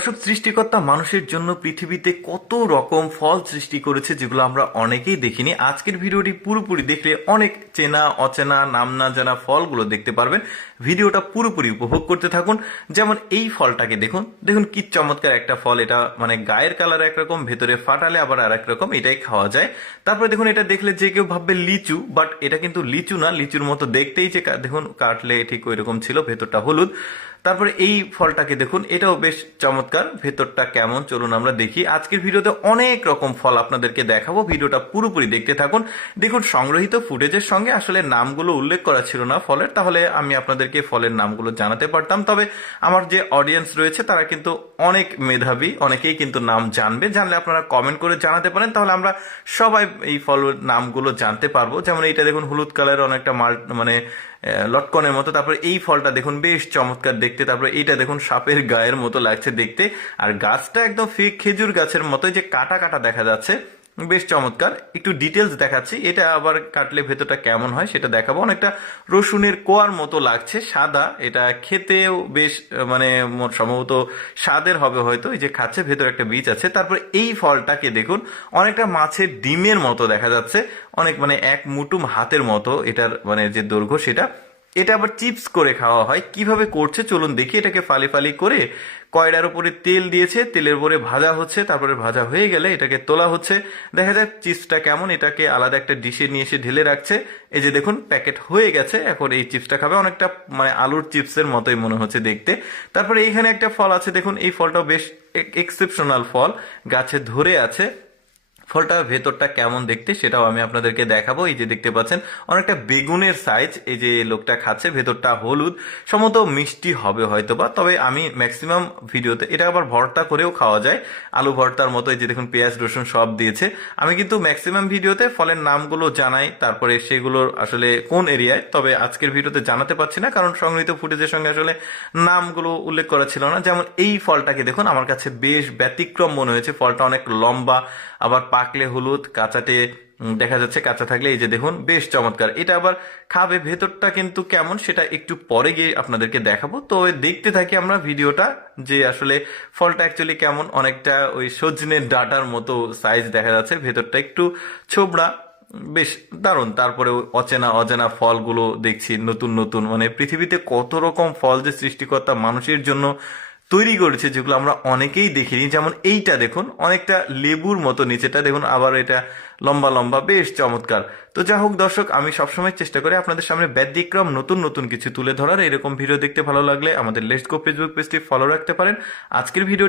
দর্শক, সৃষ্টিকর্তা মানুষের জন্য পৃথিবীতে কত রকম ফল সৃষ্টি করেছে যেগুলো আমরা অনেকেই দেখিনি। আজকের ভিডিওটি পুরোপুরি দেখলে অনেক চেনা অচেনা নাম না জানা ফলগুলো দেখতে পারবেন। ভিডিওটা পুরোপুরি উপভোগ করতে থাকুন। যেমন এই ফলটাকে দেখুন, দেখুন কি চমৎকার একটা ফল। এটা মানে গায়ের কালার একরকম, ভেতরে ফাটালে আবার আর এক রকম, এটাই খাওয়া যায়। তারপরে দেখুন, এটা দেখলে যে কেউ ভাববে লিচু, বাট এটা কিন্তু লিচু না, লিচুর মতো দেখতেই যে দেখুন কাটলে ঠিক ওই রকম ছিল, ভেতরটা হলুদ। তারপরে এই ফলটাকে দেখুন, এটাও বেশ চমৎকার, ভেতরটা কেমন চলুন আমরা দেখি। আজকের ভিডিওতে অনেক রকম ফল আপনাদেরকে দেখাবো, ভিডিওটা পুরোপুরি দেখতে থাকুন। দেখুন, সংগ্রহিত ফুটেজের সঙ্গে আসলে নামগুলো উল্লেখ করা ছিল না ফলের, তাহলে আমি আপনাদেরকে ফলের নামগুলো জানাতে পারতাম। তবে আমার যে অডিয়েন্স রয়েছে তারা কিন্তু অনেক মেধাবী, অনেকেই কিন্তু নাম জানবে। জানলে আপনারা কমেন্ট করে জানাতে পারেন, তাহলে আমরা সবাই এই ফলের নামগুলো জানতে পারবো। যেমন এইটা দেখুন, হলুদ কালারের অনেকটা মানে লটকনের মতো। তারপরে এই ফলটা দেখুন, বেশ চমৎকার দেখতে। তারপরে এইটা দেখুন, সাপের গায়ের মতো লাগছে দেখতে। আর গাছটা একদম ফেক খেজুর গাছের মতো, যে কাটা কাটা দেখা যাচ্ছে, বেশ চমৎকার। একটু ডিটেলস দেখাচ্ছি, এটা আবার কাটলে ভেতরটা কেমন হয় সেটা দেখাবো। অনেকটা রসুনের কোয়ার মতো লাগছে, সাদা। এটা খেতেও বেশ মানে সম্ভবত স্বাদের হবে হয়তো, এই যে খাচ্ছে, ভেতরে একটা বীজ আছে। তারপর এই ফলটাকে দেখুন, অনেকটা মাছের ডিমের মতো দেখা যাচ্ছে, অনেক মানে এক মুটুম হাতের মতো এটার মানে যে দৈর্ঘ্য সেটা। এটা আবার চিপস করে খাওয়া হয়। কিভাবে করছে চলুন দেখি। এটাকে ফালি ফালি করে কয়লার উপরে তেল দিয়েছে, তেলের উপরে ভাজা হচ্ছে, তারপরে ভাজা হয়ে গেলে এটাকে তোলা হচ্ছে। দেখা যাক চিপসটা কেমন। এটাকে আলাদা একটা ডিশে নিয়ে এসে ঢেলে রাখছে। এই যে দেখুন, প্যাকেট হয়ে গেছে। এখন এই চিপসটা খাবে, অনেকটা মানে আলুর চিপসের মতোই মনে হচ্ছে দেখতে। তারপরে এইখানে একটা ফল আছে, দেখুন এই ফলটাও বেশ এক্সেপশনাল ফল, গাছে ধরে আছে। ফলটার ভেতরটা কেমন দেখতে সেটাও আমি আপনাদেরকে দেখাবো। এই যে দেখতে পাচ্ছেন, অনেকটা বেগুনের সাইজ। এই যে লোকটা খাচ্ছে, ভেতরটা হলুদ, সম্ভবত মিষ্টি হবে হয়তোবা। তবে আমি ম্যাক্সিমাম ভিডিওতে এটা আবার ভর্তা করেও খাওয়া যায়, আলু ভর্তার মতো। এই যে দেখুন, পেঁয়াজ রসুন সব দিয়েছে। আমি কিন্তু ম্যাক্সিমাম ভিডিওতে ফলের নামগুলো জানাই, তারপরে সেগুলোর আসলে কোন এরিয়ায়। তবে আজকের ভিডিওতে জানাতে পারছি না, কারণ সংগৃহীত ফুটেজের সঙ্গে আসলে নামগুলো উল্লেখ করা ছিল না। যেমন এই ফলটাকে দেখুন, আমার কাছে বেশ ব্যতিক্রম মনে হয়েছে। ফলটা অনেক লম্বা, আবার পাকলে হলুদ, কাঁচাতে দেখা যাচ্ছে কাঁচা থাকলে এই যে দেখুন, বেশ চমৎকার। এটা আবার খাবে, ভেতরটা কিন্তু কেমন সেটা একটু পরে গিয়ে আপনাদেরকে দেখাবো। তো দেখতে থাকি আমরা ভিডিওটা, যে আসলে ফলটা অ্যাকচুয়ালি কেমন। অনেকটা ওই সজনের ডাঁটার মতো সাইজ দেখা যাচ্ছে, ভেতরটা একটু ছোবড়া, বেশ দারুণ। তারপরে অচেনা অজানা ফলগুলো দেখছি, নতুন নতুন, মানে পৃথিবীতে কত রকম ফল যে সৃষ্টিকর্তা মানুষের জন্য তৈরি করেছে, যেগুলো আমরা অনেকেই দেখিনি। যেমন এইটা দেখুন, অনেকটা লেবুর মতো নিচেটা দেখুন, আবার এটা লম্বা লম্বা, বেশ চমৎকার। তো যা হোক দর্শক, আমি সবসময় চেষ্টা করি আপনাদের সামনে ব্যতিক্রম নতুন নতুন কিছু তুলে ধরার। এরকম ভিডিও দেখতে ভালো লাগলে আমাদের লেটস গো ফেসবুক পেজটি ফলো রাখতে পারেন। আজকের ভিডিও